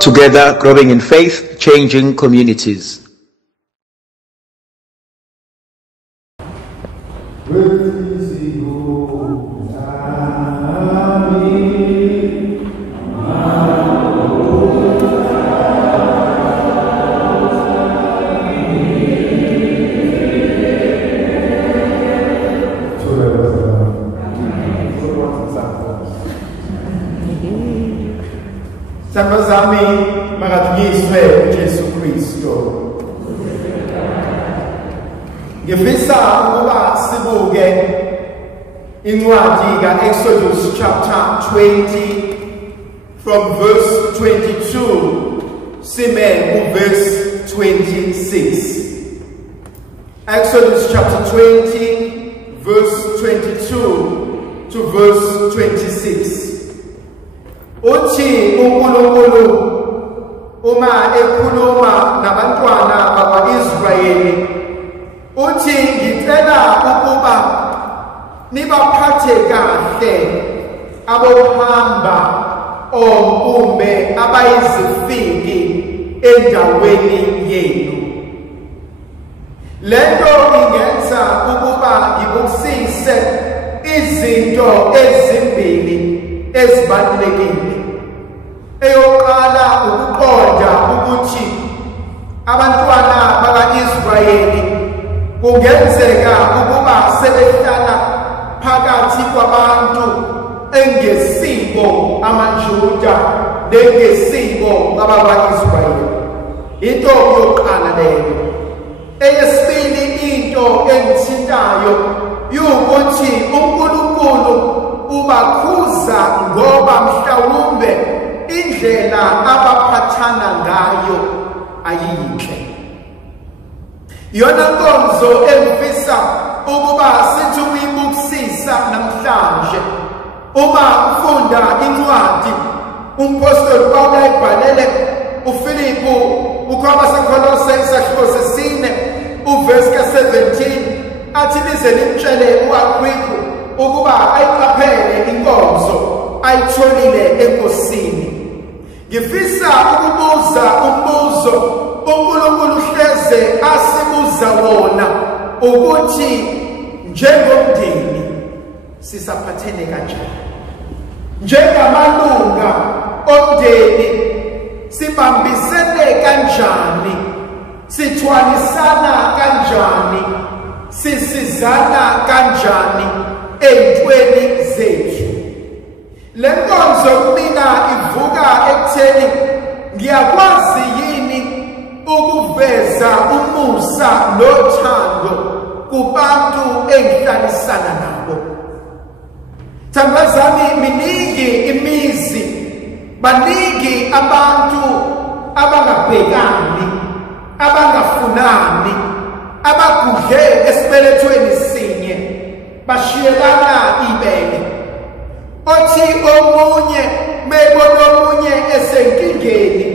Together, growing in faith, changing communities. Sangazami makathunyiswe uJesu Kristo. Ngifisa ukuba sibuke incwadi kaExodus chapter 20 from verse 22 sime verse 26. Exodus chapter 20 verse 22 to verse 26. Uthi uNkulunkulu uma ekhuluma nabantwana bakwa-Israyeli uthi ngicela ukuba nibaphathe kahle abokuhamba kumbe abayizifiki endaweni yenu. Lento ingenza ukuba ngibukisise izinto ezimbili ezibalulekile. Eyokuqala ukuqonda ukuthi abantwana bakwa-Israyeli kungenzeka ukuba sebehlala phakathi kwabantu engesiko amaJuda nengesiko abakwa-Israyeli. Into yokuqala leyo. Eyesibili into engithintayo yukuthi uNkulunkulu ubakhuza ngoba mhlawumbe indlela abaphathana ngayo ayinhle. Yona nkonzo engifisa ukuba sithi uyibukisisa namhlanje uma ufunda incwadi umpostoli Pawulo ayibhalele uFilipu uKolose isahluko sesine uverse ka-17 athi lize limtshele u-Agrippa ukuba ayiqaphele inkonzo ayitholile enkosini. Ngifisa ukubuza umbuzo uNkulunkulu hleze asibuza wona ukuthi njengomndeni sisaphathene kanjani, njengamalunga omndeni sibambisene kanjani, sithwalisana kanjani, sisizana kanjani ey'ntweni zethu. Le nkonzo mina ivuka ekutheni ngiyakwazi yini ukuveza umusa nothando kubantu engihlalisana nabo. Thandazami, miningi imizi, baningi abantu abangabhekani, abangafunani, abagudle esibelethweni sinye, bashiyelana ibele. Othi omunye mebona omunye esenkingeni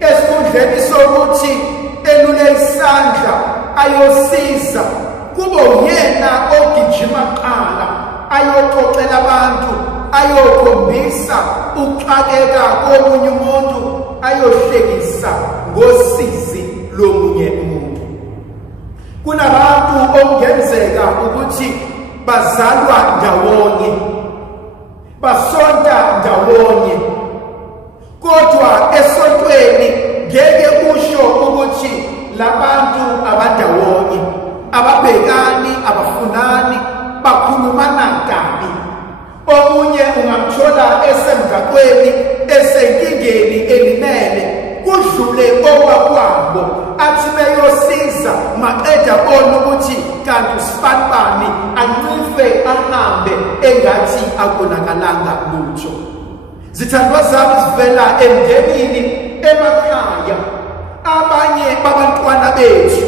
esikhundleni sokuthi elule isandla ayosiza kube uyena ogijima kuqala ayoxoxela abantu, ayokhombisa ukuxakeka komunye umuntu, ayohlekisa ngosizi lomunye umuntu. Kunabantu okungenzeka ukuthi bazalwa ndawonye, basonta ndawonye, kodwa esontweni ngeke kusho ukuthi labantu abandawonye, ababhekani, abafunani, bakhulumana kabi. Omunye ungamthola esemgaqweni esenkingeni elimele kudlule okwakwabo, athi beyosiza maqeda bona ukuthi kanti usifanibani ancife ahambe engathi akunakalanga lutho. Zithandwa zami zivela emndenini, emakhaya. Abanye babantwana bethu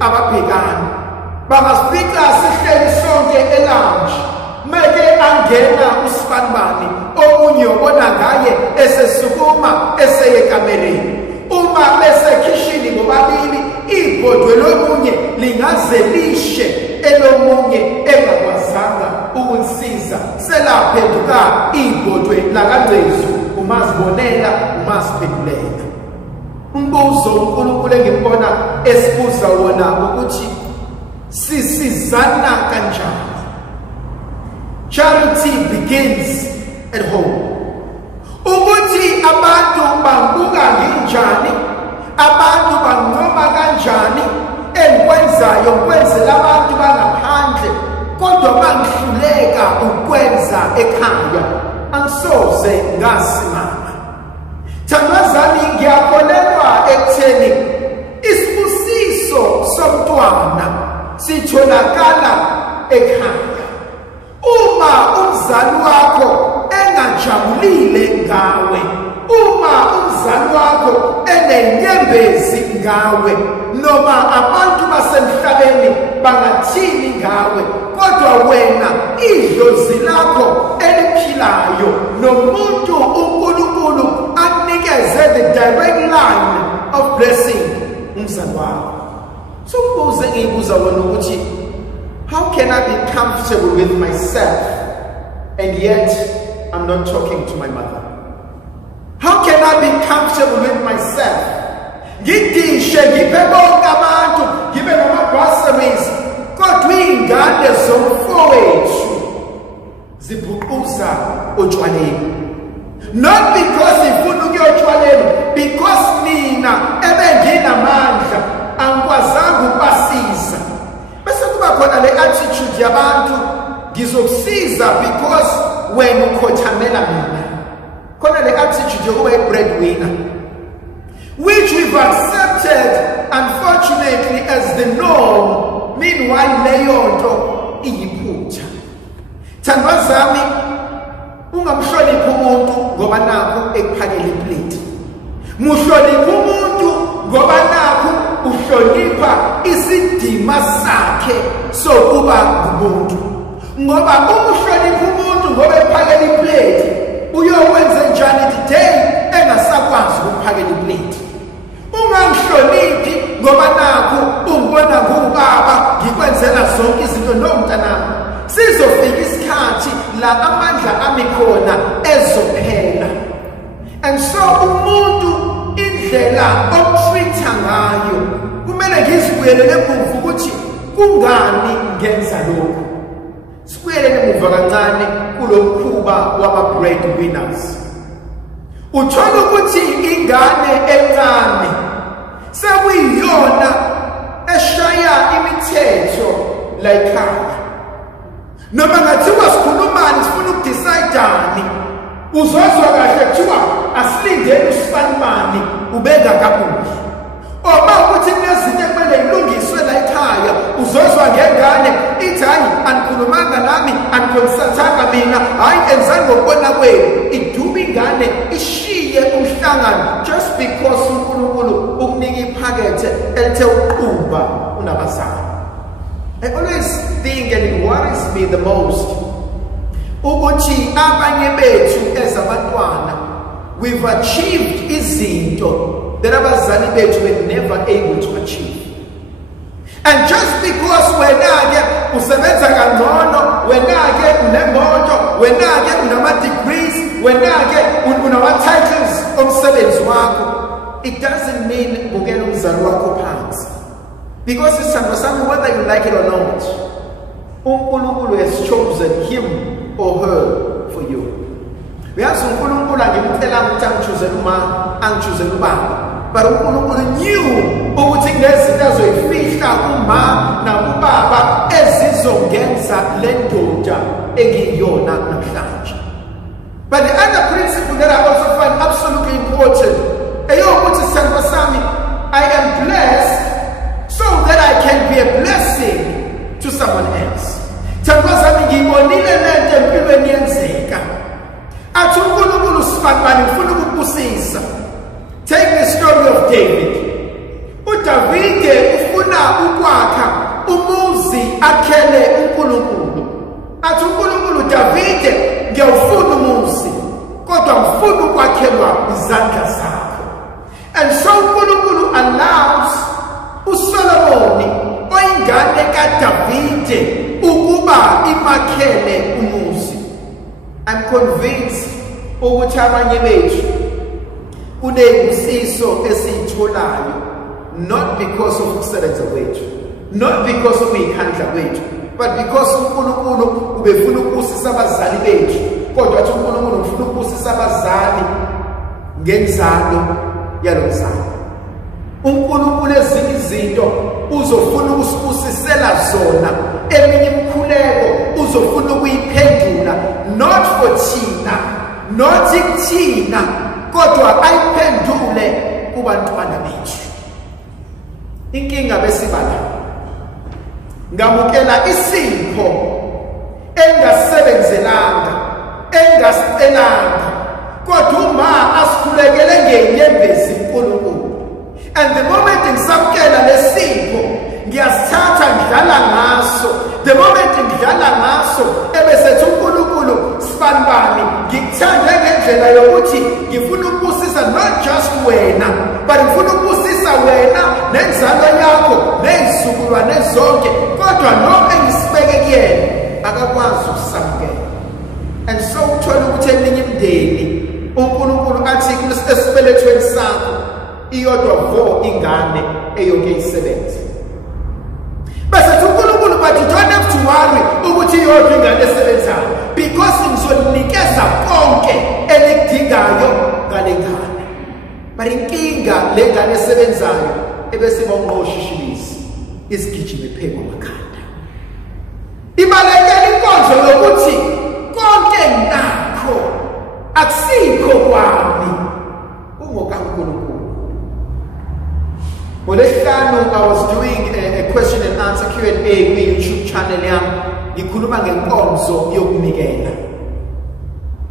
ababhekani bangasifika sihleli sonke elounge, meke angena usifanibani omunye ubona ngaye esesukuma eseye kamereni. Uma besekhishini bobabili ibhodwe lomunye lingaze lishe elomunye engakwazanga ukunsiza, selaphenduka ibhodwe lakangcezu, umazibonela, umaziphendulela. umbuzo uNkulunkulu engibona esibuza wona ukuthi sisizana kanjani. Charity begins at home. Ukuthi abantu bangibuka nginjani, abantu banqoma kanjani engikwenzayo ngikwenzela abantu bangaphandle, kodwa bangihluleka ukwenza ekhaya, angisoze ngasimama. Thandazani, ngiyakholelwa ekutheni isibusiso somntwana sitholakala ekhaya. Uma umzali wakho engajabulile ngawe, uma umzali wakho enenyembezi ngawe, noma abantu basemhlabeni bangathini ngawe, kodwa wena idlozi lakho eliphilayo nomuntu uNkulunkulu anikeze the direct line of blessing umzali wakho. So ubuze ngibuza wena ukuthi, how can I be comfortable with myself and yet I'm not talking to my mother? How can I be comfortable with myself? Ngidishe ngiphe bonke abantu, ngibe nama-groceries, kodwa iy'ngane zomfowethu zibhuquza otshwaleni. Not because ifuna ukuyotshwaleni, because mina ebenginamandla angikwazanga ukubasiza. Bese kuba khona le attitude yabantu, ngizokusiza because wena ukhothamela mina. Khona le attitude yokuba i-breadwinner, which we've accepted unfortunately as the norm. Meanwhile leyo nto iyiphutha. Thandwa zami, ungamhloniphi umuntu ngoba nakho ekuphakela iplate. Muhloniphi umuntu ngoba nakho uhlonipha isidima sakhe sokuba ngumuntu. Ngoba umuhloniphi umuntu ngoba ephakela iplate, uyokwenza njani today engasakwazi ukuphakela iplate? Ungangihloniphi ngoba nakho ungibona ngubaba ngikwenzela zonke izinto nomntanami. Sizofika isikhathi la amandla ami khona ezophela. And so umuntu indlela omtreata ngayo kumele ngizibuyelele emuva ukuthi kungani ngenza lokho. Sibuyelele emuva kancane kulomkhuba wama-breadwinners. Uthola ukuthi ingane encane sekuyiyona eshaya imithetho la ekhaya. Noma ngathiwa sikhulumani sifuna ukudecide-ani, uzozwa kahle kuthiwa asilindeni usifanimani ubeka kabuhle. Uma ukuthi kunezinto ekumele yilungiswe la ekhaya, uzozwa ngengane ithi hayi anikhulumanga nami, anikhonsultanga mina, hayi enzani ngokubona kwenu. Idume ingane ishiye umhlangano just because uNkulunkulu ukunika iphakethe elithe uquba unabazali. I always think, and it worries me the most, ukuthi abanye bethu ezabantwana we've achieved izinto that abazali bethu were never able to achieve. And just because wena-ke usebenza kangcono, wena-ke unemoto, wena-ke unama-degrees, wena-ke unama-titles omsebenzi wakho, it doesn't mean bukela umzali wakho phansi. Because it's something, whether you like it or not, uNkulunkulu has chosen him or her for you. Uyazi uNkulunkulu angimcela ukuthi angichuzele uma, angichuzele ubaba. But uNkulunkulu knew ukuthi kunezinto azoyifihla uma nakubaba ezizongenza le ndoda engiyona namhlanje. But the other principle that I also find absolutely important, eyokuthi sithandwa sami, I am blessed so that I can be a blessing to someone else. Thandwa sami, ngiyibonile lento empilweni yenzeka. Athi uNkulunkulu sifanibani ngifuna ukubusisa. Take the story of David. uDavide ufuna ukwakha umuzi akhele uNkulunkulu. Athi uNkulunkulu, Davide, ngiyawufuna umuzi, kodwa ngifuna ukwakhelwa izandla zakho. And so uNkulunkulu allows uSolomoni oyingane kaDavide ukuba imakhele umuzi. I'm convinced ukuthi abanye bethu kunezibusiso esiyitholayo not because of ukusebenza kwethu, not because of ikhandla kwethu, but because uNkulunkulu ubefuna ukubusisa abazali bethu, kodwa athi uNkulunkulu ufuna ukubusisa abazali ngenzalo yalomzali. uNkulunkulu ezinye izinto uzofuna ukusibusisela zona, eminye imikhuleko uzofuna ukuyiphendula not for thina, not kuthina, kodwa ayiphendule kubantwana bethu. Inkinga besibala ngamukela isipho engasebenzelanga, engasicelanga, kodwa uma asikhulekele ngenyembezi uNkulunkulu. And the moment ngisamkela lesipho ngiyasithatha ngidlala ngaso, the moment ngidlala ngaso ebesethu uNkulunkulu sibani bami ngikuthande ngendlela yokuthi ngifuna ukubusisa not just wena, but ngifuna ukubusisa wena nenzalo yakho nezizukulwane zonke, kodwa noma engisibeke kuyena akakwazi ukusamkela. And so uthola ukuthi eminye imindeni uNkulunkulu athi esibelethweni sakho iyodwa vo ingane eyoke isebenze. Bese uNkulunkulu but you don't have to worry ukuthi iyodwa ingane esebenzayo, because ngizoninikeza konke elikudingayo ngale ngane. But inkinga le ngane esebenzayo ebese bonqoshishilisi isigijime pheko makhanda. Ibalekela inkonzo yokuthi konke nakho akusikho kwami ungokaNkulunkulu. Ngolesihlanu I was doing a question and answer Q&A kwi YouTube channel yami, ngikhuluma ngenkonzo yokunikela.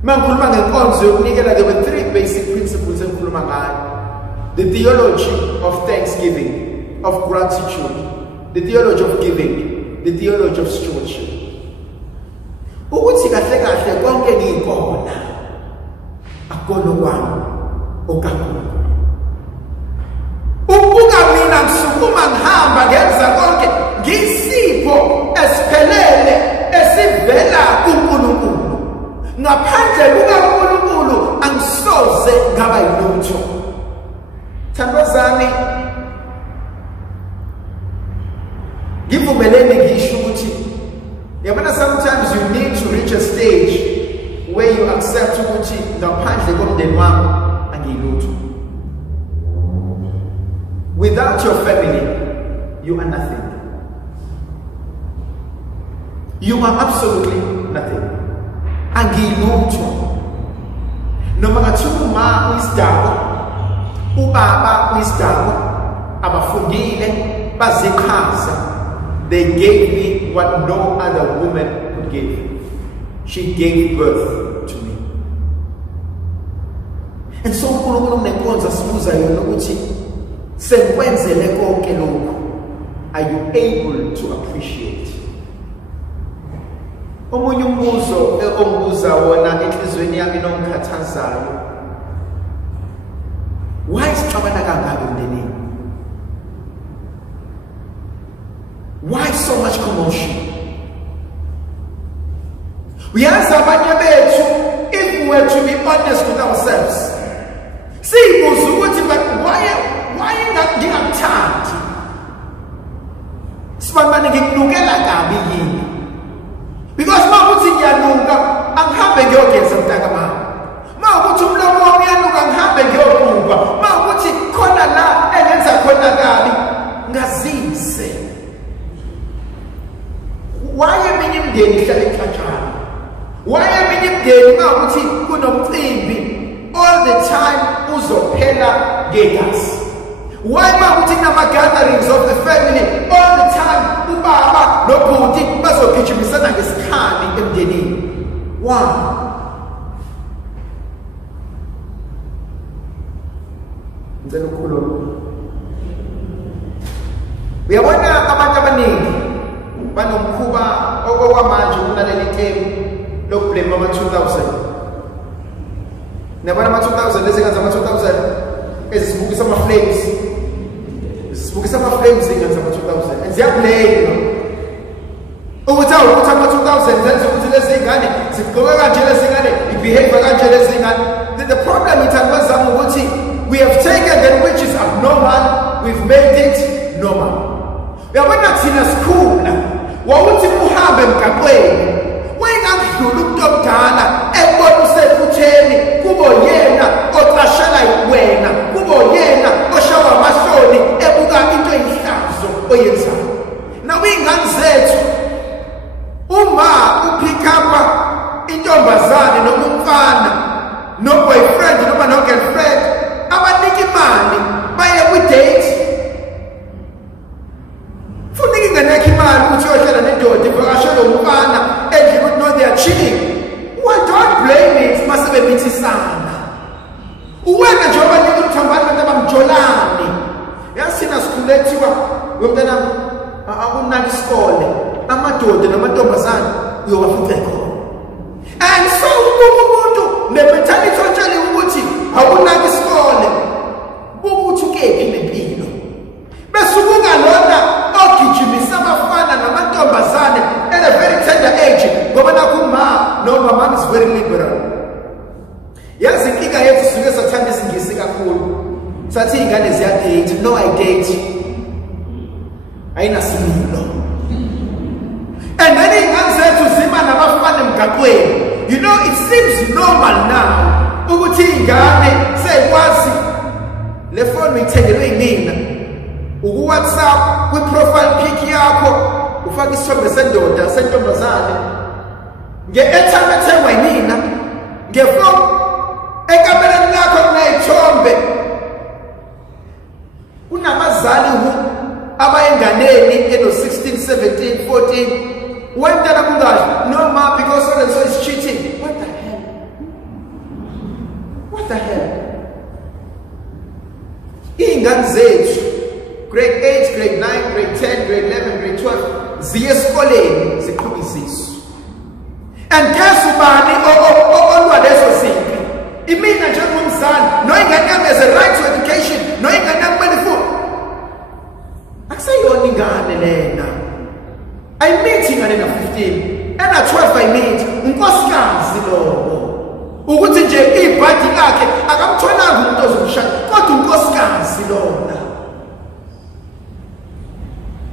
Mangikhuluma ngenkonzo yokunikela, there were three basic principles engikhuluma ngayo: the theology of thanksgiving, of gratitude, the theology of giving, the theology of stewardship. Ukuthi kahle kahle konke ngikona akona kwami okaNkulunkulu. Ubuka mina ngisukuma ngihamba ngenza konke ngisipho esiphelele esivela kuNkulunkulu. Ngaphandle kukaNkulunkulu angisoze ngaba yilutho. Thandazane, ngivumelene ngisho ukuthi yabona sometimes you need to reach a stage where you accept ukuthi ngaphandle komndeni wami angiyilutho. Without your family, you are nothing. You are absolutely nothing. Angilutho. Noma ngathiwa uma uyisidakwa, ubaba uyisidakwa, abafundile bazichaza, they gave me what no other woman could give. She gave birth to me. And so uNkulunkulu nenkonzo sibuza yona ukuthi sekwenzele konke lokho, are you able to appreciate? Omunye umbuzo ongibuza wona enhlizweni yami nongikhathazayo, why sixabana kangaka emndenini? Why so much commotion? Uyazi abanye bethu, if we were to be honest with ourselves, sibuza ukuthi but why ngingakuthandi? Sibani ngikunukela kabi yini? Because mawukuthi ngiyanuka angihambe ngiyogeza mntaka mama. Mawukuthi umlomo wami uyanuka ngihambe ngiyokuba. Mawukuthi khona la engenza khona kabi ngazise. Why eminye imindeni ihlala ekhatshana? Why eminye imindeni mawukuthi kunomcimbi all the time uzophela ngegazi? Why mawukuthi kunama gatherings of the family all the time ubaba nobhuti bazogijimisana ngesikhali emndenini? Why? Ngicela ukukhuluma. Uyabona abantu abaningi banomkhuba okwamanje ukunaleli themu lokublame ama-2000. Nabona ama-2000 lezingathi ama-2000 ezisibukisa ama-flames. Zisibukisa ama-flames zingathi ama-2000 and ziyablame ukuthi awukuthi ama-2000 zenza ukuthi lezi ngane zigqoka kanje, lezi ngane ibehave kanje, lezi ngane. The problem ithandwa zami ukuthi we've made it normal. Uyabona thina sikhula wawuthi uhambe emgaqweni wayengandlula umuntu omdala ebona usekhutheni kubo yena oqashela wena kubo yena oshawa amahloni ebuka into eyihlazo oyenzayo. Nawo ingane zethu uma upick up intombazane noma umfana no boyfriend noma no girlfriend abanika imali baye ku-date futhi ingane imali ukuthi uyohlala nendoda ivakashele umfana endlini ukuthi no they are chilling. Well, don't blame it masebebithisana uwena nje obanika uthambani abantu abamjolani. Yazi thina sikhule kuthiwa wemntana akunaki isikole amadoda namantombazane uyowafica khona. And so umuntu ne-mentality otshele ukuthi awunaki isikole ukuthi ukephi nempilo bese ubuka lona ogijimisa abafana namantombazane at a very tender age ngoba nakuma noma mama is very liberal. Yazi inkinga yethu sisuke sathanda isingisi kakhulu sathi iy'ngane ziyadate. No, I date ayinasimilo. And then iy'ngane zethu zima nabafana emgaqweni. You know, it seems normal now ukuthi ingane seyikwazi le phone uyithengelwe yinina uku-WhatsApp kwi-profile pic yakho ufaka isithombe sendoda sentombazane nge-airtime ethengwa yinina ngefoni ekamereni lakho kuney'thombe. Kunabazali abayenganeni eno-16, 17, 14 wentana kungasho no ma because so and so is cheating. What the hell? What the hell? Iy'ngane zethu grade 8, grade 9, grade 10, grade 11, grade 12 ziye esikoleni ziqhuba izisu. And guess ubani olwa lezo zinto? Imina njengomzali noyingane yami has a right to education noyingane yami kumele ifune. Akuseyona ingane lena. I meet ingane na 15 ena 12 I meet unkosikazi lobo ukuthi nje ibhadi lakhe akamthonanga umuntu ozomshaya kodwa unkosikazi lona.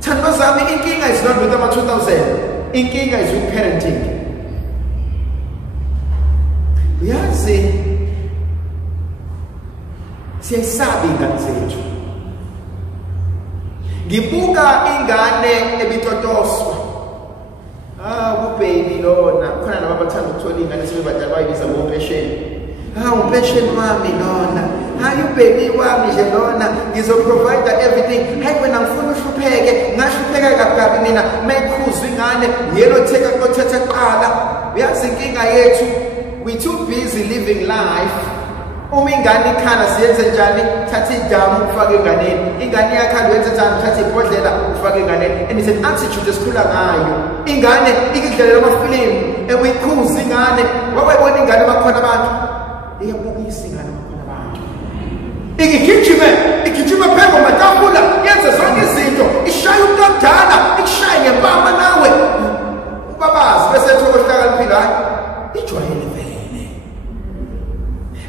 Thando zami inkinga is not with ama 2000, inkinga is with parenting. Yazi siyayisabi ingane zethu. Ngibuka ingane ebitotoswa ubaby lona khona nabo abathanda ukuthola ingane sebebadala bayibiza ngompesheni. Umpesheni wami lona ubaby wami nje lona ngizoprovide everything. Hayi wena ngifuna uhlupheke ngahlupheka kabi mina mayikhuzwa ingane yena othetha kuqala. Uyazi inkinga yethu we too busy living life. Uma ingane ikhala siyenze njani? Thatha idamu ufake enganeni. Ingane yakhala wenze njani? Thatha ibhodlela ufake enganeni. And it's an attitude esikhula ngayo. Ingane ikidlalela amafilimu uyikhuza ingane. Wawayibona ingane bakhona abantu iyabukisa ingane bakhona abantu. Igijima phezu kwamatafula yenze zonke izinto. Ishaya umuntu omdala ikushaye ngempama nawe. Ubabazi bese ethi ohlakaniphile hayi ijwayele vele.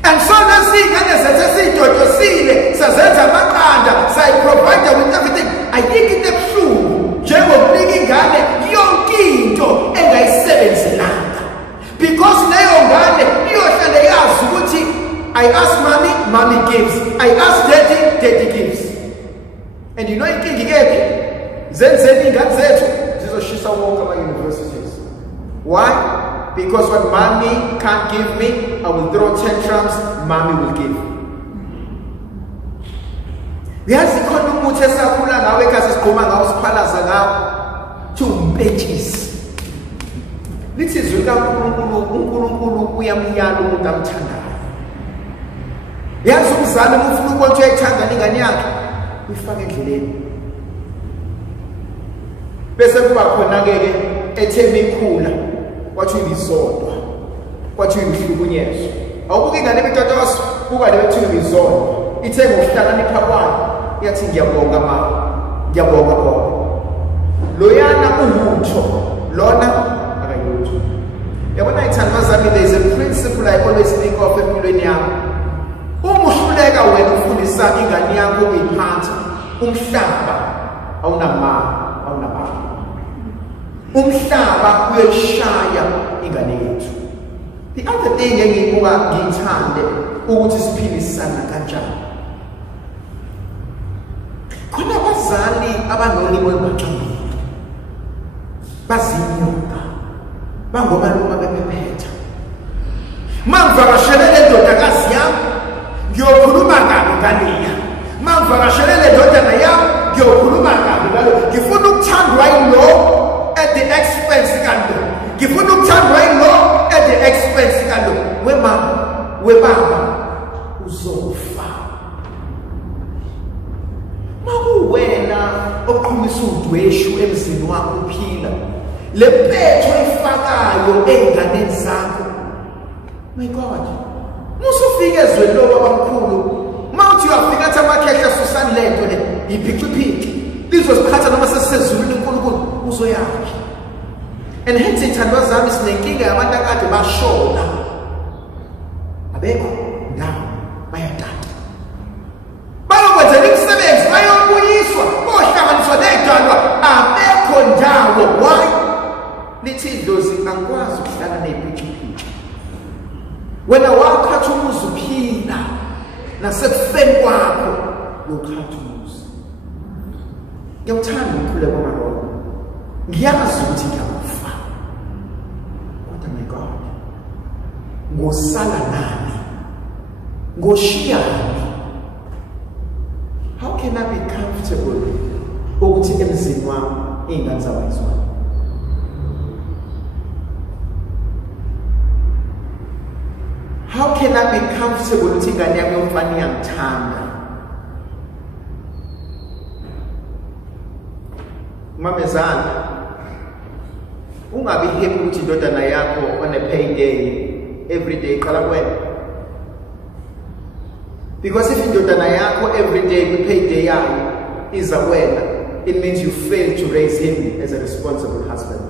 And so nasingane zethe siyidodosile sazenza amaqanda sayiprovide with everything. Ayikho into ebuhlungu njengokunika ingane yonke into engayisebenzelanga because leyo ngane iyohlala yazi ukuthi I ask mommy, mommy gives. I ask daddy, daddy gives. And you know inkinga ikephi? Zenzeni ingane zethu zizoshisa wonke ama-universities. Why? Because when mommy can't give me, I will throw tantrums, mommy will give. Uyazi khona umuthi esakhula ngawo ekhaya sisigquma ngawo siphalaza ngawo umpetshisi. Lithi izwi uNkulunkulu uyamyala umuntu amthandayo. Uyazi umzali uma ufuna ukuthi uyayithanda ingane yakhe uyifake endleleni. Bese kuba khona-ke etheme ikhula kwathi uyibizodwa kwathi uyibihlukunyezwa. Awubuka ingane ebitotoso buka le bethi uyibizodwa ithe ngokuhlakanipha kwayo iyathi ngiyabonga mama ngiyabonga baba. Loyana uwutho lona akayutho. Yabona ithanda zami, there is a principle I always think of empilweni yami. Uma uhluleka wena ufundisa ingane yakho ukuyiphatha umhlaba awunababa. Umhlaba uyashaya ingane yethu. The other thing engibuka ngithande ukuthi siphilisana kanjani. Khona abazali abanolimo olubaqambile. Bazinyoka. Bangoba noma bephetha. Mangivakashele le ndodakazi yami ngiyokhuluma kabi ngaleya. Mangivakashele le ndodana yami ngiyokhuluma kabi ngalo. Ngifuna ukuthandwa yilo at the expense kalo. Ngifuna ukuthandwa yilo at the expense kalo. Webaba uzofa. Makuwena oqhumisa udweshu emzini wakho uphila. Le mpetho efakayo einganeni zakho. My God. Musufike ezweni lo babamkhulu. Mawuthi uyafika athi amakhehla susani lento le iphiciphici. Lizosiphatha noma sesizulwini uNkulunkulu uzoyakhe. And hence ithandwa zami sinenkinga yabantu akade bashona. Abekho ndawo bayatata. Bayokwenzela imisebenzi bayobuyiswa bohlanganiswa nezidalwa abekho ndawo. Why? Lithi idlozi angikwazi ukuhlala neziphiciphici. Wena wakhathi umuzi uphila nasekufeni kwakho lokhathi umuzi. Ngiyawuthanda ukukhuleka kwaMaroma. Ngiyazi ukuthi ngiyakufa. Kodwa my God. Ngosala nani? Ngoshiyani? How can I be comfortable ukuthi emzini wami ingane zabayizwa? How can I be comfortable ukuthi ingane yami yomfana iyangithanda? Mamezana, ungabi happy ukuthi indodana yakho on a payday every day qala kwena. Because if indodana yakho every day payday yayo iza wena, it means you fail to raise him as a responsible husband.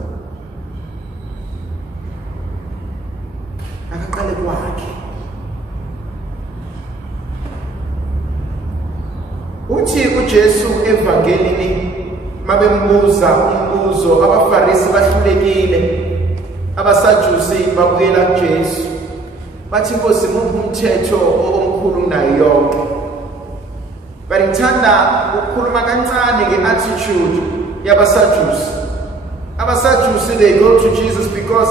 Akaqale kwakhe. Uthi uJesu evangelini mabembuza umbuzo abafarisi bahlulekile abasajusi babuyela kuJesu bathi Nkosi muphi umthetho omkhulu nayo yonke. But ngithanda ukukhuluma kancane ngeattitude yabasajusi. Abasajusi they go to Jesus because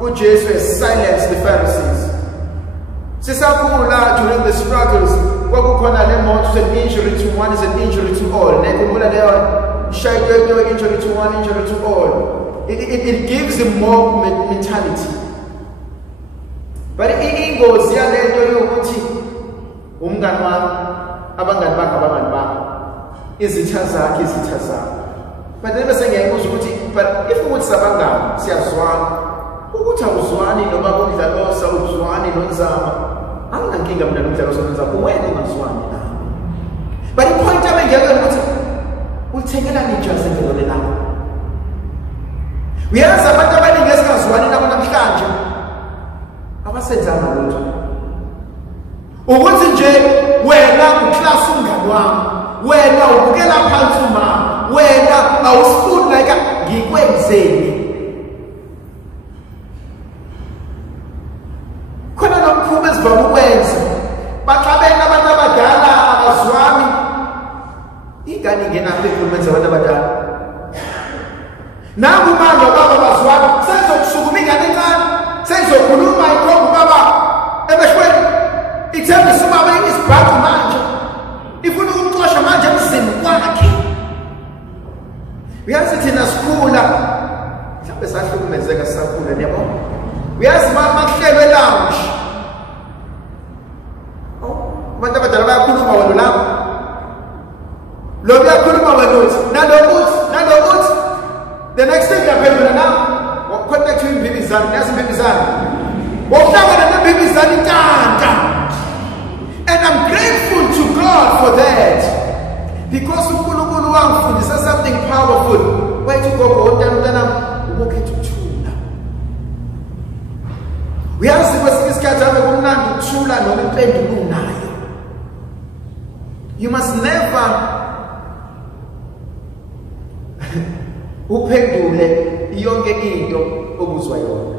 uJesu has silenced the Pharisees. Sisakhula during the struggles kwakukhona le moto an injury to one is an injury to all. Nekhumbula leyo shaywe injury to one, injury to all. It gives them more mentality. But ingozi yalento yokuthi umngani wami abangani bakho izitha zakho. But then bese ngiyayibuza ukuthi but if ukuthi sabangani siyazwana ukuthi awuzwani noma kudlalosa uzwani nonzama anginankinga mina nomdlalosa nonzama wena ungazwani nami. But the point yami ngiyakho ukuthi uthengela nijazi ngilole lapho. Uyazi abantu abaningi esingazwani nabo namhlanje abasenzanga lutho. Ukuthi nje wena uklasi umngani wami, wena ubukela phansi uma, wena awusifuni like ngikwenzeni. Khona nomkhuba ezivama ukwenza baxabene abantu abadala abazwani. Ingane ingena apha ekhulumenza abantu abadala. Nangu manje baba bazwani sezokusukuma ingane encane sezokhuluma ikhomba baba emehlweni ithembisa ubaba isibhaku manje ifuna ukumxosha manje emzini wakhe. Uyazi thina sikhula mhlawumbe sahlukumezeka sisakhula yabo. Uyazi makuhlelwe lounge abantu abadala bayakhuluma wena lapho lo uyakhuluma wena uthi nalokuthi the next thing uyaphendula now wakuconnect to imbibizana. Yazi imbibizana wakuhlangana nembibizana intanta. And I'm grateful to God for that because uNkulunkulu wangifundisa something powerful. Wathi gogoda mntanami ubukhetha ukuthula. Uyazi kwesinye isikhathi ave kumnandi ukuthula noma impendulo unayo. You must never uphendule yonke into obuzwa yona.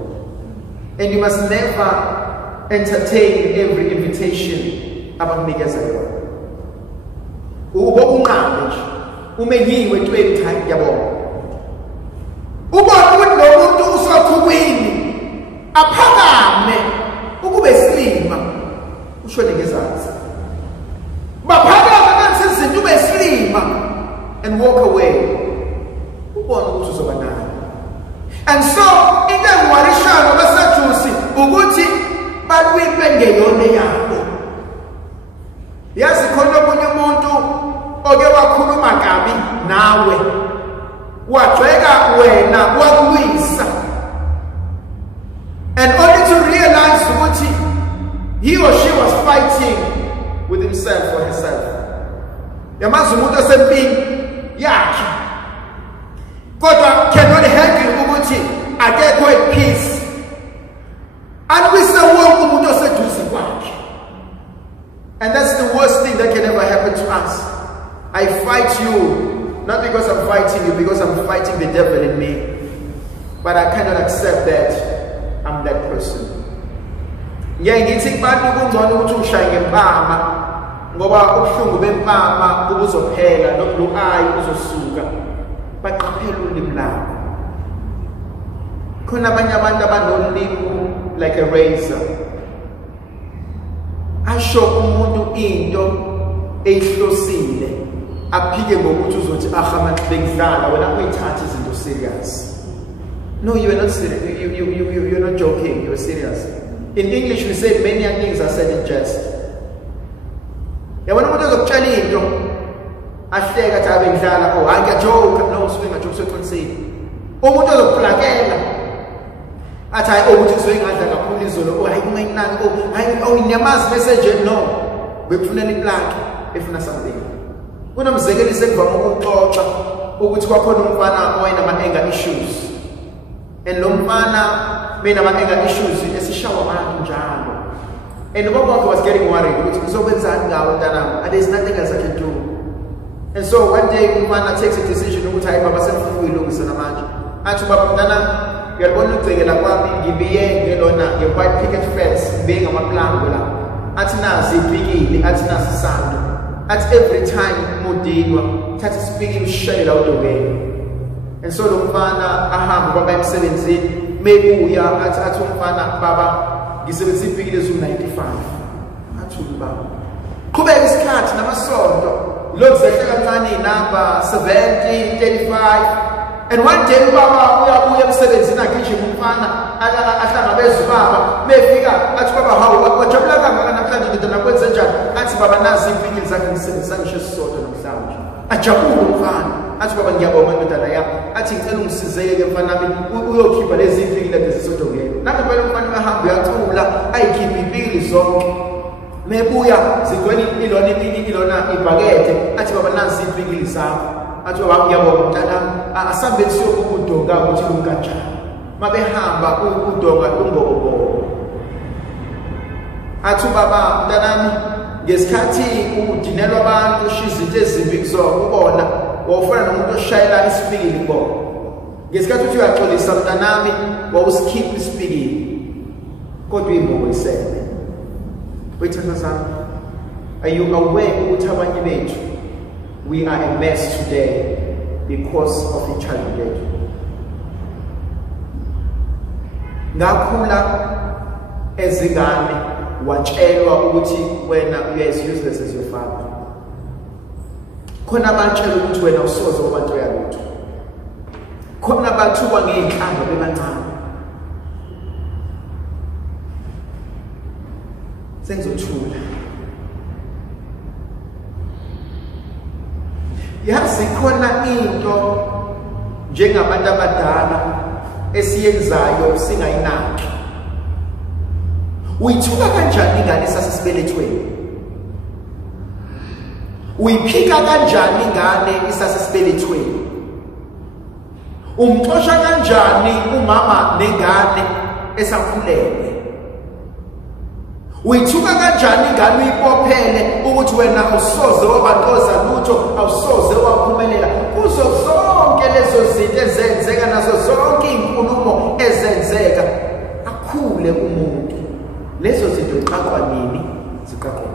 And you must never entertain every invitation abakunikeza yona. Ubo unqabe nje umenyiwe entweni cha yabona. Ubona ukuthi lo muntu usakhukwini aphakame ukube silima ushone ngezansi. Baphakame kanti izinto ube silima and walk away. Ubona ukuthi uzoba nani. And so into engwarishana basajusi ukuthi balwimbe ngeyona yabo. Yazi khona omunye umuntu oke wakhuluma kabi nawe wagxeka wena wakulwisa, and only to realize ukuthi he or she was fighting with himself or herself. Yamazi umuntu osempini yakhe kodwa cannot handle ukuthi akekho at peace, alwise wonke umuntu oseduze kwakhe. And that's the worst thing that can ever happen to us. I fight you, not because I'm fighting you, because I'm fighting the devil in me. But I cannot accept that I'm that person. Ngithi kubantu kungcono ukuthi ushaye ngempama ngoba ubuhlungu bempama ubuzophela nokuluayi uzosuka. Baqaphela ulimi lakho. Khona abanye abantu abanolimi like a razor. Asho umuntu into eyihlosile aphike ngokuthi uzothi ahamani bengidlala wena uyithatha izinto serious. No, you are not serious. You're not joking. You're serious. In English, we say many things are said in jest. Yabona umuntu uzokutshela into ahleka athi abengidlala oh angiyajoke. No, usuke ngajoke seqinisile. Umuntu ozokuplakela athi hayi ukuthi usuke ngadla kakhulu izolo oh hayi kungenani oh hayi oh inyamazi message. No, bekufunela iplaki efuna something. Kunomzekeli sekuvama ukuxoxa ukuthi kwakhona umfana oyinama anger issues. And lo mfana benama anger issues esishawa abantu njalo. And ubaba was getting worried ukuthi kuzokwenzani ngawe mntanami, and there's nothing else I can do. And so one day umfana takes a decision ukuthi hayi baba sengifuna ukuyilungisa namanje. Athi baba mntanami ngiyabona ukugcekela kwami ngibiye ngelona nge-white picket fence ngibiye ngamaplango la. Athi nazi ibhikili, athi nazi isando. Athi every time mudinwa thatha isipikili ushayela udongeni. And so lo mfana ahamba baba emsebenzini mebuya athi umfana baba ngisebenzisa ibhikili ezu-95. Athi baba qhubeka isikhathi namasonto lokuzehla kancane inamba 70 35. And one day ubaba uyabuya emsebenzini agijima umfana ahlangabeza ubaba mefika athi baba hawu wajabula kangaka namhlanje into nakwenze njani. Athi baba nazi ibhikili zakhe ngisebenzisa ngisho esisodwa namhlanje. Ajabula umfana athi baba ngiyabonga indodana yami. Athi ngicela ungisizeke mfana nami uyokhipha lezi ibhikili ezisodongeni. Nami phela umfana uyahamba uyathula ayikhipha ibhikili zonke. Mebuya zigcwele ilona ibhakede. Athi baba nazi ibhikili zakho. Athi baba ngiyabonga mntanami asambe siyokudonga ukuthi kunkanjani. Mabehamba ukudonga ungobobo. Athi baba mntanami ngesikhathi udinelwa abantu ushizinto ezimbi kuzona ubona wawufana nomuntu oshayela isipikili kubona. Ngesikhathi uthi uyaxolisa mntanami wawusikhipha isipikili kodwa imbobo isele. Wethu sami, are you aware ukuthi abanye bethu we are a mess today because of each other? Ngakhula ezingane watshelwa ukuthi wena you as useless as your father. Khona bantshela ukuthi wena usoze wabantu yalutho. Khona bathuka ngeenhlanga bebancane. Sengizothula. Yazi khona into njengabantu abadala esiyenzayo singayinaki. Uyithuka kanjani ingane isasesibelethweni? Uyiphika kanjani ingane isasesibelethweni? Umxosha kanjani umama nengane esakhulelwe? Uyithuka kanjani ingane uyibophele ukuthi wena awusoze wabantoza lutho, awusoze waphumelela? Kuzo zonke lezo zinto ezenze zonke izinkulumo ezenzeka akhule umuntu. Lezo zinto ziqaqwa nini? Ziqaqwa